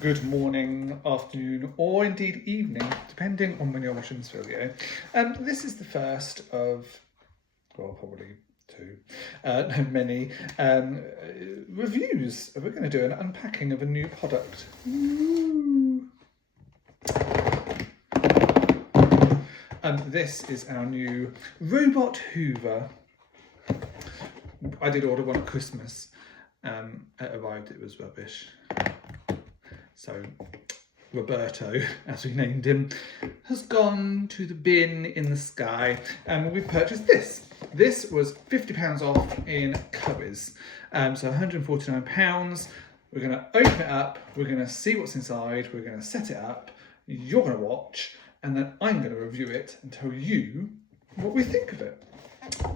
good morning, afternoon, or indeed evening, depending on when you're watching this video. This is the first of, well, probably two, many reviews. We're going to do an unpacking of a new product. This is our new robot hoover. I did order one at Christmas. It arrived, it was rubbish. So Roberto, as we named him, has gone to the bin in the sky, and we purchased this. This was £50 off in Currys, so £149. We're going to open it up, we're going to see what's inside, we're going to set it up, you're going to watch, and then I'm going to review it and tell you what we think of it.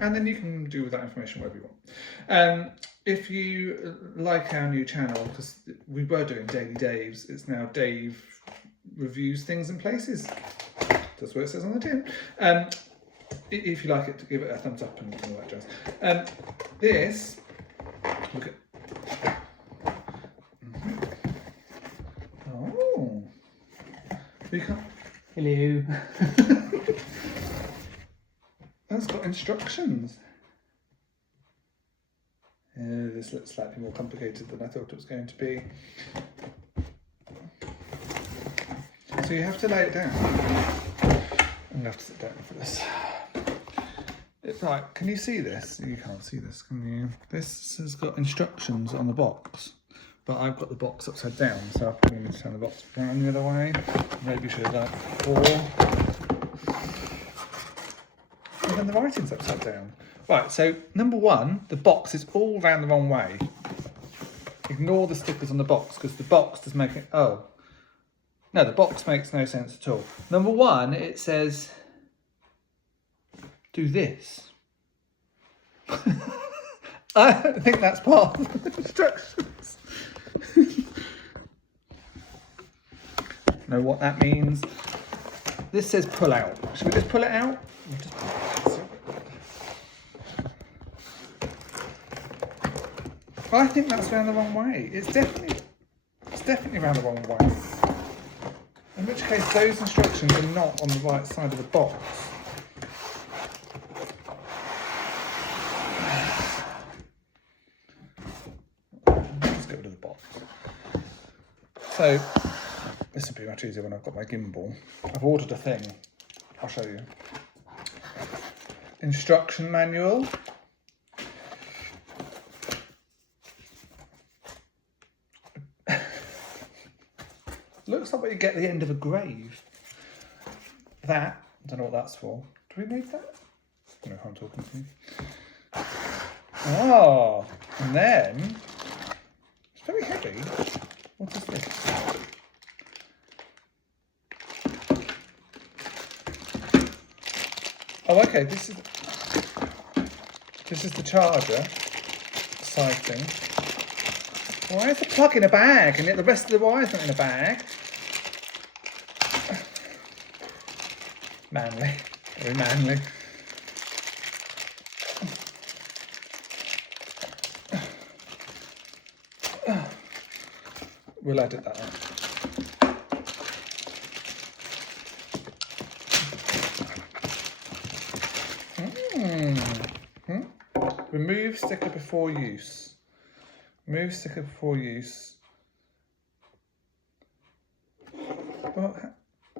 And then you can do with that information whatever you want. If you like our new channel, because we were doing Daily Daves, it's now Dave Reviews Things and Places. That's what it says on the tin. If you like it, give it a thumbs up and all that jazz. This, look at. Oh, you can't. Hello. That's got instructions. This looks slightly more complicated than I thought it was going to be. So you have to lay it down. I'm going to have to sit down for this. It's like, can you see this? You can't see this, can you? This has got instructions on the box, but I've got the box upside down, so I'm going to turn the box around the other way. Maybe show that before. And then the writing's upside down. Right, so number one, the box is all round the wrong way. Ignore the stickers on the box, because the box does make it, oh. No, the box makes no sense at all. Number one, it says, do this. I don't think that's part of the instructions. Know what that means? This says pull out. Should we just pull it out? I think that's round the wrong way. It's definitely round the wrong way. In which case, those instructions are not on the right side of the box. Let's get rid of the box. So, this will be much easier when I've got my gimbal. I've ordered a thing. I'll show you. Instruction manual. Looks like what you get at the end of a grave. That, I don't know what that's for. Do we need that? I don't know who I'm talking to. Oh, and then, it's very heavy. What is this? Oh, okay, this is the charger side thing. Why is the plug in a bag and yet the rest of the wire's not in a bag? Manly, very manly. We'll edit that out. Remove sticker before use. Remove sticker before use.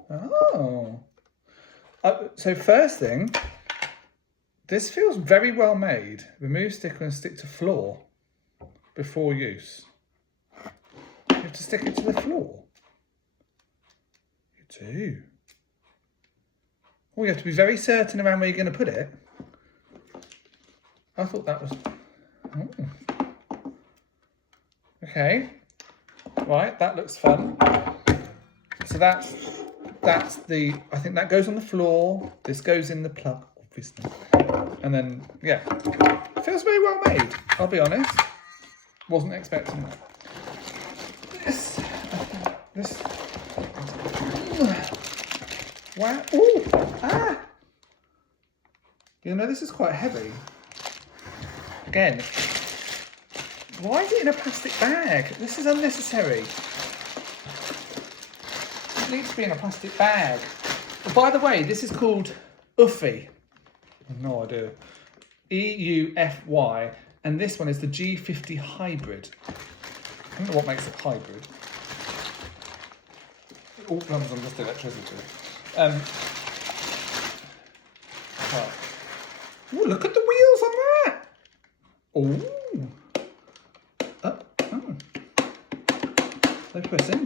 Oh. So first thing, this feels very well made. Remove sticker and stick to floor before use. You have to stick it to the floor. You do. Oh, you have to be very certain around where you're going to put it. I thought that was... Oh. Okay. Right, that looks fun. So that's the, I think that goes on the floor. This goes in the plug, obviously. And then, yeah, it feels very well made, I'll be honest. Wasn't expecting that. This, wow, ooh, ah! You know, this is quite heavy. Again, why is it in a plastic bag? This is unnecessary. need to be in a plastic bag. Oh, by the way, this is called eufy. No idea. EUFY, and this one is the G50 hybrid. I don't know what makes it hybrid. It all runs on just electricity. Right. Ooh, look at the wheels on that. Ooh. Oh. They press in.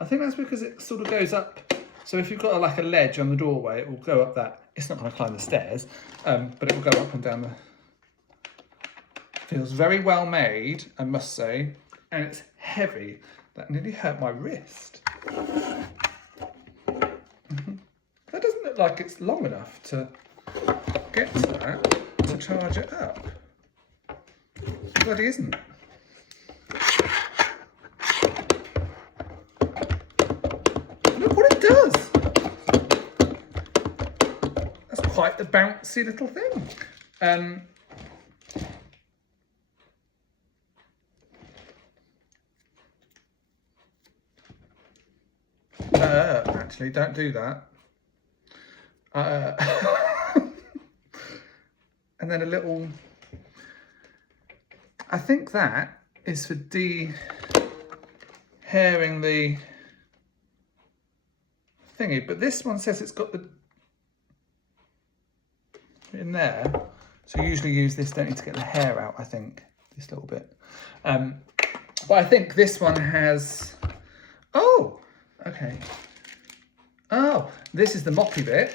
I think that's because it sort of goes up. So if you've got like a ledge on the doorway, it will go up that. It's not going to climb the stairs, but it will go up and down the... Feels very well made, I must say. And it's heavy. That nearly hurt my wrist. That doesn't look like it's long enough to get to that, to charge it up. It bloody isn't. Look what it does. That's quite a bouncy little thing. Actually, don't do that. And then a little, I think that is for de-hairing the thingy, but this one says it's got the, in there, so you usually use this, don't need to get the hair out, I think, this little bit. But I think this one has, oh, okay. Oh, this is the moppy bit.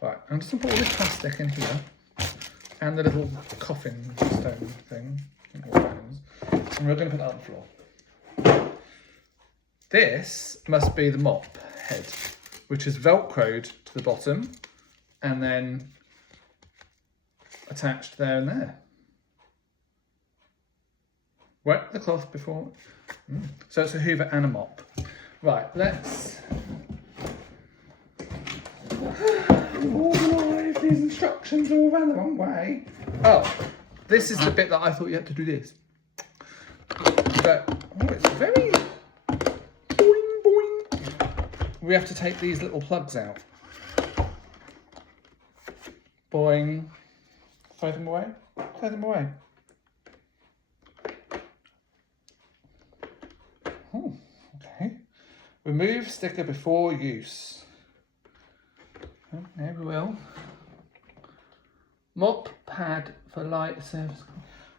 Right, I'm just going to put all this plastic in here and the little coffin stone thing. I think what that is. And we're going to put that on the floor. This must be the mop head, which is velcroed to the bottom and then attached there and there. Wet the cloth before. So it's a hoover and a mop. Right, let's organise these instructions all around the wrong way. Oh, this is the bit that I thought you had to do this. But, oh, it's very boing, boing. We have to take these little plugs out. Boing. Throw them away. Throw them away. Oh, okay. Remove sticker before use. Oh, there we will. Mop pad for light surface.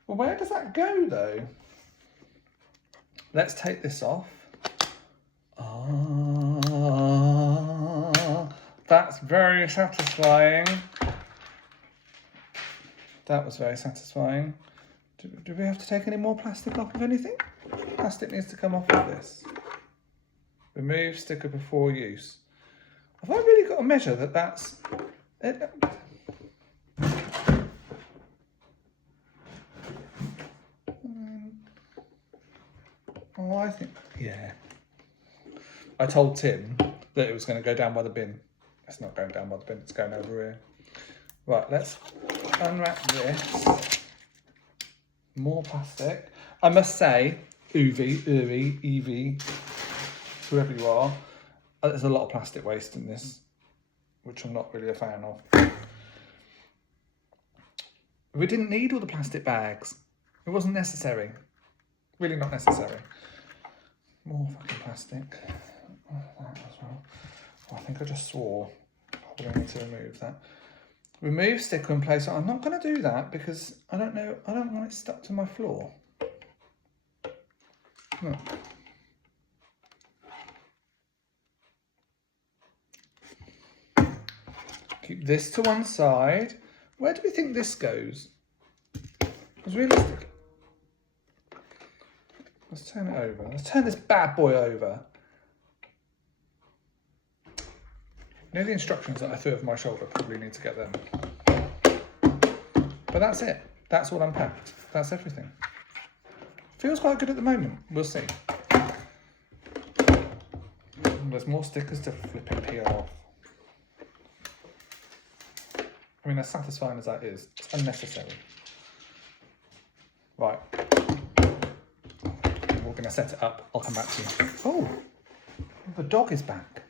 Well, where does that go though? Let's take this off. Ah, that's very satisfying. That was very satisfying. Do we have to take any more plastic off of anything? Plastic needs to come off of this. Remove sticker before use. Have I really got to measure that that's... It? Oh, I think... Yeah. I told Tim that it was going to go down by the bin. It's not going down by the bin, it's going over here. Right, let's unwrap this. More plastic. I must say, Uri, Evie, whoever you are, there's a lot of plastic waste in this, which I'm not really a fan of. We didn't need all the plastic bags. It wasn't necessary. Really not necessary. More fucking plastic. Oh, that as well. Oh, I think I just swore. Probably need to remove that. Remove sticker and place it. I'm not going to do that because I don't know. I don't want it stuck to my floor. No. Keep this to one side. Where do we think this goes? It's realistic. Let's turn it over. Let's turn this bad boy over. You know the instructions that I threw over my shoulder, probably need to get them. But that's it. That's all unpacked. That's everything. Feels quite good at the moment. We'll see. There's more stickers to flip and peel off. I mean, as satisfying as that is, it's unnecessary. Right. going to set it up. I'll come back to you. Oh, the dog is back.